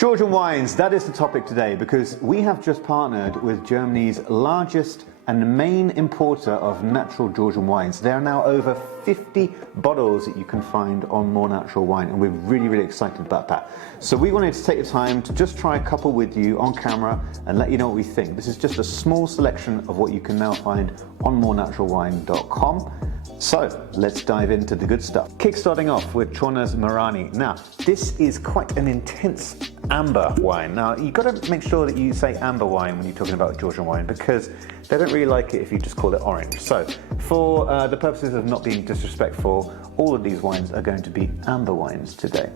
Georgian wines, that is the topic today, because we have just partnered with Germany's largest and main importer of natural Georgian wines. There are now over 50 bottles that you can find on More Natural Wine, and we're really excited about that. So we wanted to take the time to just try a couple with you on camera and let you know what we think. This is just a small selection of what you can now find on morenaturalwine.com. So let's dive into the good stuff. Kickstarting off with Chona's Marani. Now, this is quite an intense amber wine. Now, you've got to make sure that you say amber wine when you're talking about Georgian wine, because they don't really like it if you just call it orange. So for the purposes of not being disrespectful, all of these wines are going to be amber wines today.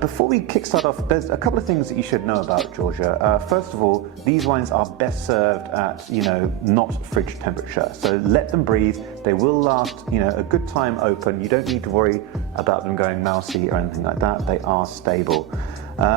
Before we kickstart off, there's a couple of things that you should know about Georgia. First of all, these wines are best served at, not fridge temperature. So let them breathe. They will last, a good time open. You don't need to worry about them going mousy or anything like that. They are stable.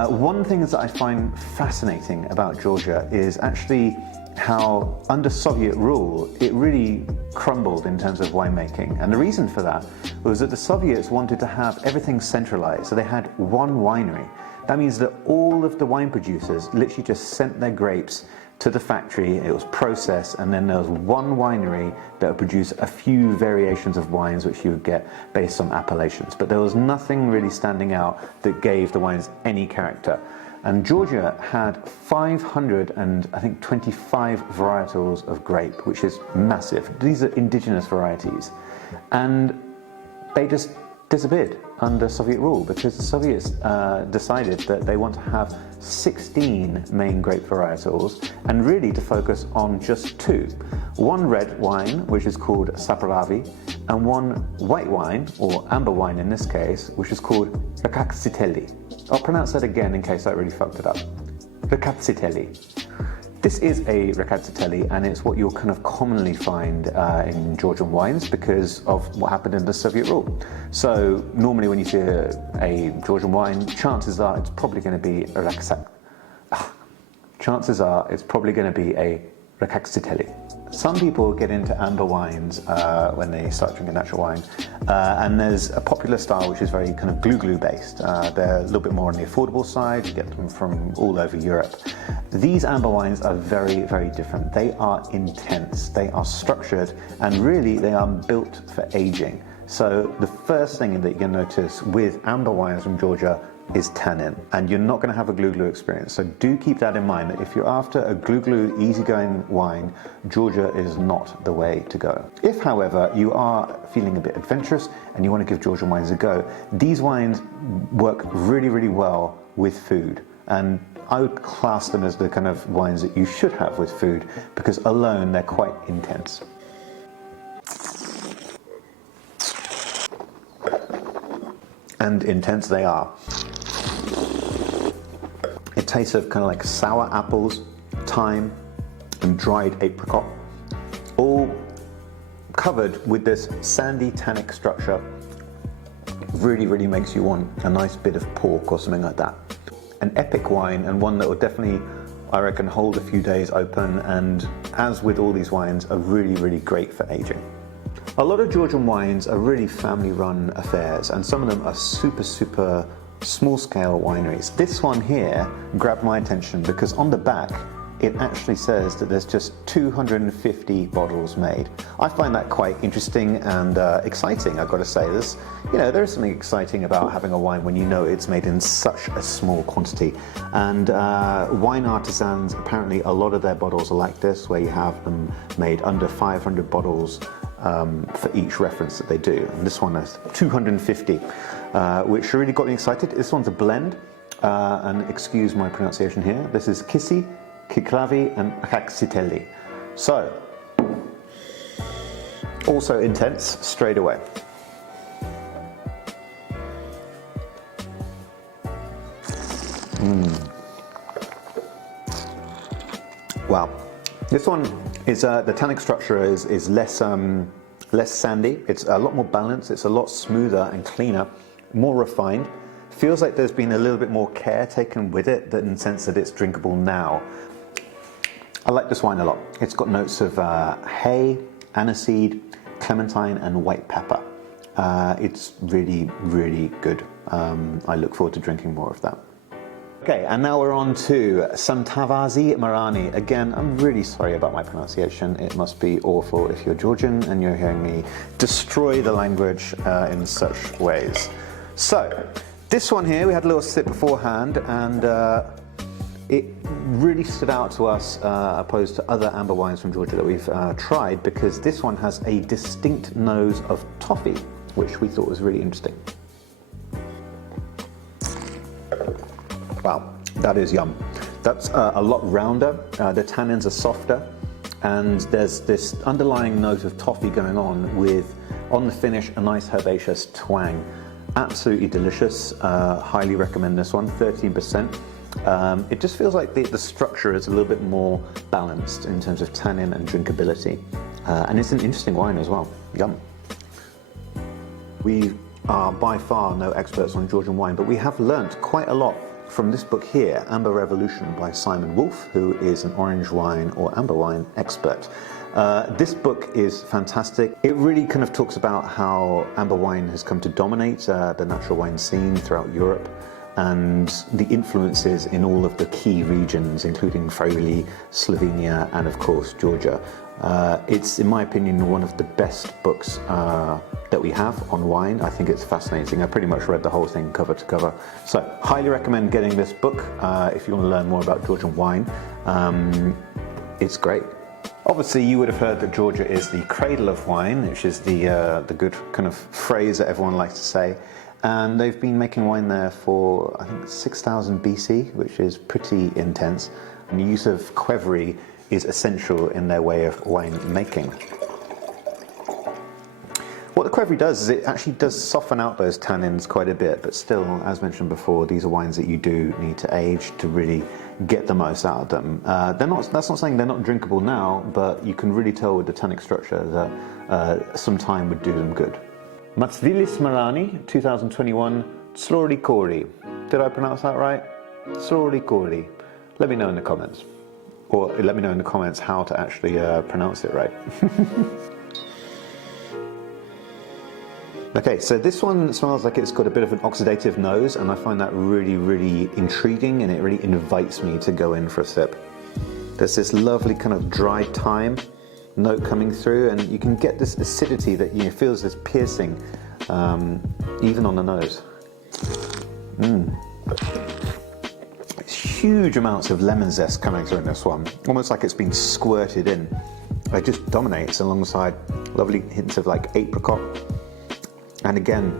One thing that I find fascinating about Georgia is actually how under Soviet rule it really crumbled in terms of winemaking, and the reason for that was that the Soviets wanted to have everything centralized, so they had one winery. That means that all of the wine producers literally just sent their grapes to the factory, it was processed, and then there was one winery that would produce a few variations of wines which you would get based on appellations, but there was nothing really standing out that gave the wines any character. And Georgia had 525 varietals of grape, which is massive. These are indigenous varieties, and they just disappeared under Soviet rule because the Soviets decided that they want to have 16 main grape varietals and really to focus on just two. One red wine, which is called Saperavi, and one white wine, or amber wine in this case, which is called Rkatsiteli. I'll pronounce that again in case I really fucked it up. Rkatsiteli. This is a Rkatsiteli, and it's what you'll kind of commonly find in Georgian wines because of what happened in the Soviet rule. So normally when you see a Georgian wine, chances are it's probably going to be a Rkatsiteli. Some people get into amber wines when they start drinking natural wine, and there's a popular style which is very kind of glue based. They're a little bit more on the affordable side. You get them from all over Europe. These amber wines are very different. They are intense, they are structured, and really they are built for aging. So the first thing that you're going to notice with amber wines from Georgia is tannin, and you're not going to have a glue experience. So do keep that in mind, that if you're after a glue easygoing wine, Georgia is not the way to go. If however you are feeling a bit adventurous and you want to give Georgian wines a go, these wines work really well with food, and I would class them as the kind of wines that you should have with food because alone they're quite intense. And intense they are. It tastes of kind of like sour apples, thyme, and dried apricot, all covered with this sandy tannic structure. Really makes you want a nice bit of pork or something like that. An epic wine, and one that will definitely, I reckon, hold a few days open, and as with all these wines, are really great for aging. A lot of Georgian wines are really family-run affairs, and some of them are super small-scale wineries. This one here grabbed my attention because on the back it actually says that there's just 250 bottles made. I find that quite interesting and exciting, I've got to say. There is something exciting about having a wine when you know it's made in such a small quantity. And wine artisans, apparently a lot of their bottles are like this, where you have them made under 500 bottles for each reference that they do. And this one has 250, which really got me excited. This one's a blend, and excuse my pronunciation here. This is Kissi, Kiklavi, and Rkatsiteli. So, also intense straight away. Wow. This one is the tannic structure is less sandy. It's a lot more balanced. It's a lot smoother and cleaner, more refined. Feels like there's been a little bit more care taken with it, in the sense that it's drinkable now. I like this wine a lot. It's got notes of hay, aniseed, clementine, and white pepper. It's really good. I look forward to drinking more of that. Okay, and now we're on to Samtavisi Marani. Again, I'm really sorry about my pronunciation. It must be awful if you're Georgian and you're hearing me destroy the language in such ways. So, this one here, we had a little sip beforehand, and it really stood out to us opposed to other amber wines from Georgia that we've tried, because this one has a distinct nose of toffee, which we thought was really interesting. Wow, that is yum. That's a lot rounder, the tannins are softer, and there's this underlying note of toffee going on with, on the finish, a nice herbaceous twang. Absolutely delicious, highly recommend this one, 13%. It just feels like the structure is a little bit more balanced in terms of tannin and drinkability. And it's an interesting wine as well, yum. We are by far no experts on Georgian wine, but we have learnt quite a lot from this book here, Amber Revolution by Simon Woolf, who is an orange wine or amber wine expert. This book is fantastic. It really kind of talks about how amber wine has come to dominate the natural wine scene throughout Europe, and the influences in all of the key regions, including Friuli, Slovenia, and of course Georgia. It's, in my opinion, one of the best books that we have on wine. I think it's fascinating. I pretty much read the whole thing cover to cover. So, highly recommend getting this book if you want to learn more about Georgian wine. It's great. Obviously, you would have heard that Georgia is the cradle of wine, which is the good kind of phrase that everyone likes to say. And they've been making wine there for, I think, 6000 BC, which is pretty intense. And the use of qvevri is essential in their way of wine making. What the qvevri does is it actually does soften out those tannins quite a bit, but still, as mentioned before, these are wines that you do need to age to really get the most out of them. That's not saying they're not drinkable now, but you can really tell with the tannic structure that some time would do them good. Mtsvane Marani, 2021, Tsolikouri. Did I pronounce that right? Tsolikouri. Let me know in the comments. Or let me know in the comments how to actually pronounce it right. Okay, so this one smells like it's got a bit of an oxidative nose, and I find that really, really intriguing, and it really invites me to go in for a sip. There's this lovely kind of dry thyme note coming through, and you can get this acidity that feels this piercing, even on the nose. Huge amounts of lemon zest coming through in this one, almost like it's been squirted in. It just dominates alongside lovely hints of like apricot, and again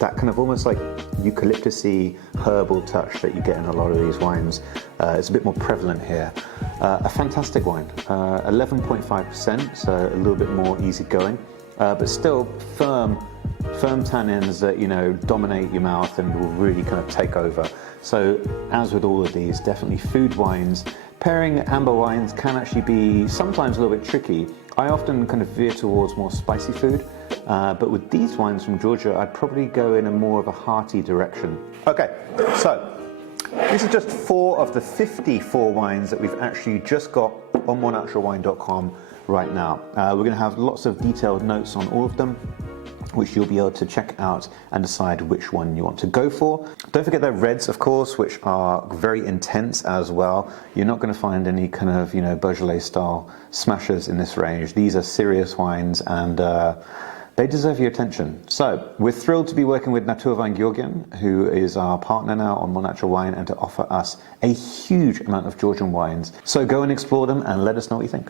that kind of almost like eucalyptusy herbal touch that you get in a lot of these wines. It's a bit more prevalent here. A fantastic wine, 11.5%, so a little bit more easygoing, but still firm tannins that dominate your mouth and will really kind of take over. So, as with all of these, definitely food wines. Pairing amber wines can actually be sometimes a little bit tricky. I often kind of veer towards more spicy food, but with these wines from Georgia, I'd probably go in a more of a hearty direction. Okay, so this is just 4 of the 54 wines that we've actually just got on morenaturalwine.com right now. We're going to have lots of detailed notes on all of them, which you'll be able to check out and decide which one you want to go for. Don't forget their reds, of course, which are very intense as well. You're not going to find any kind of, Beaujolais style smashers in this range. These are serious wines, and they deserve your attention. So we're thrilled to be working with Naturwein-Georgien, who is our partner now on More Natural Wine, and to offer us a huge amount of Georgian wines. So go and explore them and let us know what you think.